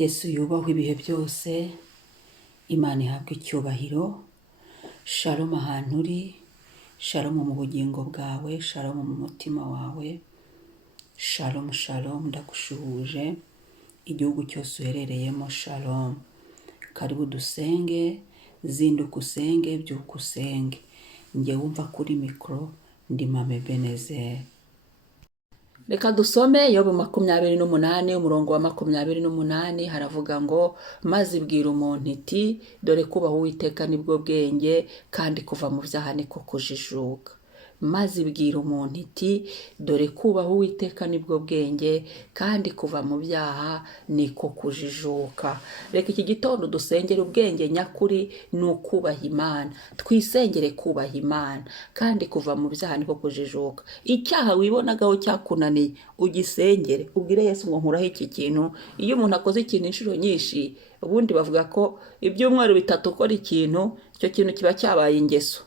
Yesu yubahwe ibihe byose, Imana ihabwe icyubahiro. Shalom ahantu uri, shalom mu bugingo bwawe, shalom mu mutima wawe, shalom shalom. Ndagushuhuje igihugu cyose uherereyemo, shalom. Karibu dusenge, zinduka usenge, byuka usenge. Njye wumva kuri mikoro ndi Mame Benezeri. Reka dusome Yobu 28 umurongo wa 28 haravuga ngo, maze ibwira umuntu iti dore kubaha Uwiteka nibwo bwenge, kandi kuva mu byaha niko kujijuka. Maze ibwira umuntu iti dore kubaha Uwiteka nibwo bwenge, kandi kuva mu byaha niko kujijuka. Reka iki gitondo dusengere ubwenge nyakuri ni ukubaha Imana. Twisengere kubaha Imana, kandi kuva mu byaha niko kujijuka. Icyaha wibonagaho cyakunaniye ugisengere, ubwire Yesu ngo nkuraho iki kintu. Iyo umuntu akoze ikintu inshuro nyinshi, ubundi bavuga ko ibyumweru 3 ukora ikintu, icyo kintu kiba cyabaye ingeso.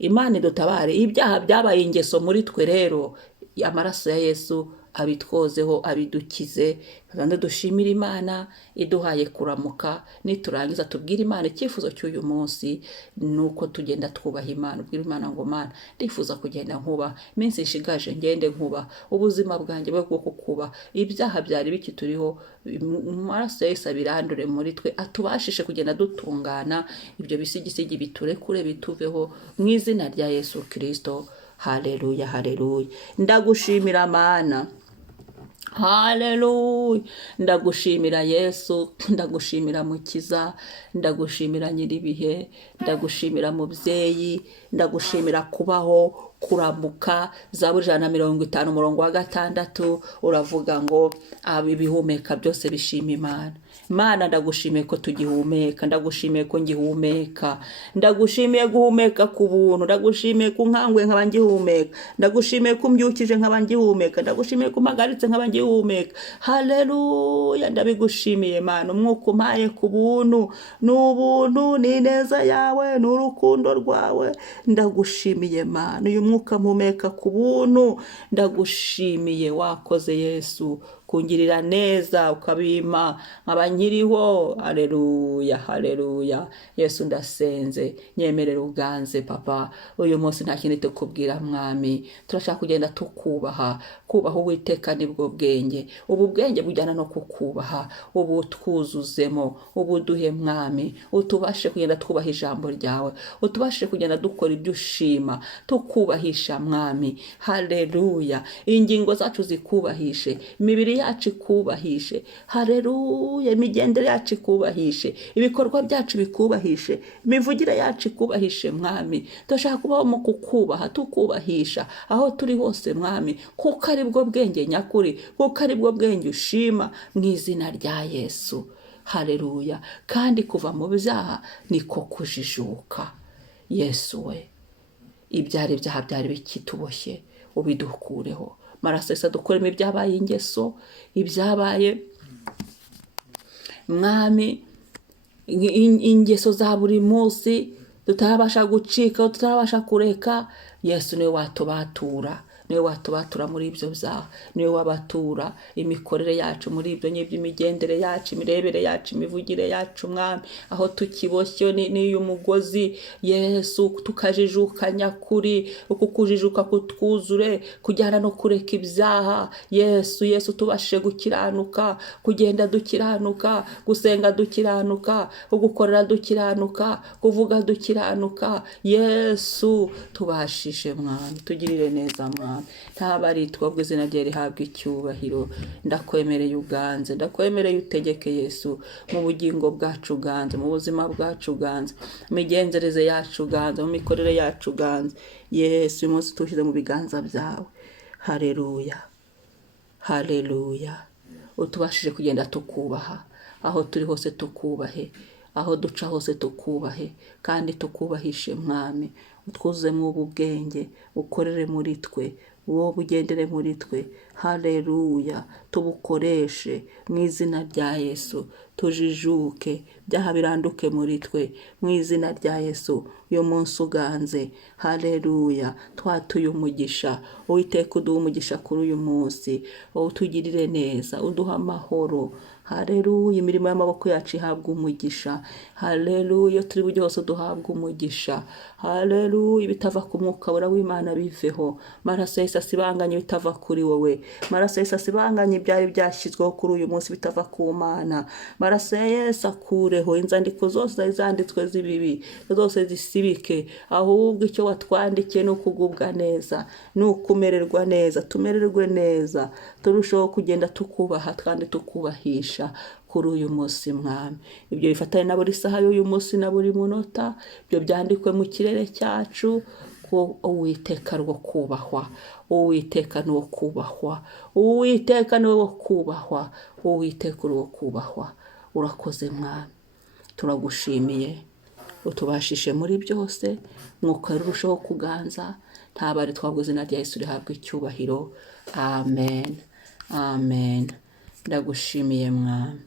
Imana idutabare, ibyaha byabaye ingeso muri twe. Rero amaraso ya Yesu abitwozeho, abidukize. Kandi dushimira Imana iduhaye kuramuka. Niturangiza tubwire Imana icyifuzo cy'uyu munsi, nuko tugenda twubaha Imana. Ubwire Imana ngo Mana, ndifuza kugenda nkuba, iminsi ishigaje ngende nkuba, ubuzima bwanjye bwo kukuba. Ibyaha byari bikituriho, amaraso ya Yesu abirandure muri twe, atubashishe kugenda dutungana. Ibyo bisigisigi biturekure, bituveho mu izina rya Yesu Kristo. Haleluya, haleluya. Ndagushimira Mana. Haleluya. Ndagushimira Yesu, ndagushimira Mukiza, ndagushimira Nyiribihe, ndagushimira Mubyeyi, ndagushimira kubaho, kuramuka. Zaburi 150 umurongo wa 6 uravuga ngo ibihumeka byose bishima Imana. Mana, ndagushimiye ko tugihumeka, ndagushimiye ko ngihumeka, ndagushimiye guhumeka ku buntu, ndagushimiye ko nkangwe nkaba ngihumeka, ndagushimiye ko mbyukije nkaba ngihumeka, ndagushimiye ko mpagaritse nkaba ngihumeka. Haleluya, ndabigushimiye Mana. Umwuka umpaye ku buntu, n'ubuntu, n'ineza yawe, n'urukundo rwawe, ndagushimiye Mana. Uyu mwuka mpumeka ku buntu, ndagushimiye. Wakoze Yesu kungirira neza, ukabima nkaba nkiriho. Haleluya, haleluya. Yesu ndasenze, nyemerera uganze Papa. Uyu munsi nta kindi tukubwira Mwami, turashaka kugenda tukubaha. Kubaha Uwiteka nibwo bwenge. Ubu bwenge bujyana no kukubaha. Ubu twuzuzemo, ubu duhe Mwami, utubashe kugenda twubaha ijambo ryawe, utubashe kugenda dukora ibyo ushima, tukubahisha Mwami. Haleluya. Ingingo zacu zikubahishe, imibiri yacu ikubahishe. Haleluya. Imigendere yacu ikubahishe, ibikorwa byacu bikubahishe, imivugire yacu ikubahishe Mwami. Turashaka kubaho mu kukubaha, tukubahisha aho turi hose Mwami, kuko ari bwo bwenge nyakuri, kuko ari bwo bwenge ushima, mu izina rya Yesu. Haleluya. Kandi kuva mu byaha niko kujijuka. Yesu we, ibyari byaha byari bikituboshye, ubidukureho. Maraso Yesu dukuremo ibyabaye ingeso, ibyabaye Mwami ingeso za buri munsi tutarabasha gucika, tutarabasha kureka. Yesu niwe watubatura, niwe watubatura muri ibyo byaha, niwe wabatura imikorere yacu muri ibyo by'imigendere yacu, imirebere yacu, imivugire yacu Mwami. Aho tukiboshye n'iyo mugozi Yesu, tukajijuka nyakuri, uku kujijuka kutwuzure, kujyana no kureka ibyaha. Yesu tubashe gukiranuka, kugenda dukiranuka, gusenga dukiranuka, gukorera dukiranuka, kuvuga dukiranuka. Yesu tubashishe Mwami, tugirire neza Mwami. Ntabari twebwe izina rye rihabwa icyubahiro. Ndakwemereye uganze, ndakwemereye utegeke Yesu, mu bugingo bwacu uganze, mu buzima bwacu uganze, mu migenzereze yacu uganze, mu mikorere yacu uganze. Yesu, uyu munsi tushyize mu biganza byawe. Haleluya, haleluya. Utubashije kugenda tukubaha, aho turi hose tukubahe, aho duca hose tukubahe, kandi tukubahishe Mwami. Utwuzemo ubu bwenge, ukorere muri twe, wowe ugendere muri twe. Haleluya. Tubukoreshe mu izina rya Yesu. Tujijuke, byaha biranduke muri twe mu izina rya Yesu. Uyu munsi uganze. Haleluya. Twatuye umugisha, Uwiteka uduha umugisha kuri uyu munsi. Utugirire neza, uduha amahoro. haleluya. Imirimo y'amaboko yacu ihabwa umugisha, haleluya. Turi bujye hose duhabwa umugisha, haleluya. Ibitava ku mwuka wera w'Imana biveho, maraso Yesu asibanganye bitava kuri wowe, maraso Yesu asibanganye ibyari byashyizweho kuri uyu munsi bitava ku Mana, maraso ya Yesu akureho inzandiko zose zari zanditswe z'ibibi, zose zisibike, ahubwo icyo watwandikiye ni ukugubwa neza, ni ukumererwa neza. Tumererwe neza, turushaho kugenda tukubaha kandi tukubahisha kuri uyu munsi Mwami. Ibyo bifatanye na buri saha y'uyu munsi na buri munota, ibyo byandikwe mu kirere cyacu, ko Uwiteka rwo kubahwa, Uwiteka ni wo kubahwa, Uwiteka ni wo kubahwa, Uwiteka uri wo kubahwa. Urakoze Mwami, turagushimiye, utubashishe muri byose, mwuka rurushaho kuganza, ntabari twabwo izina rya Yesu rihabwa icyubahiro. Amen, amen. Ndagushimiye Mwami.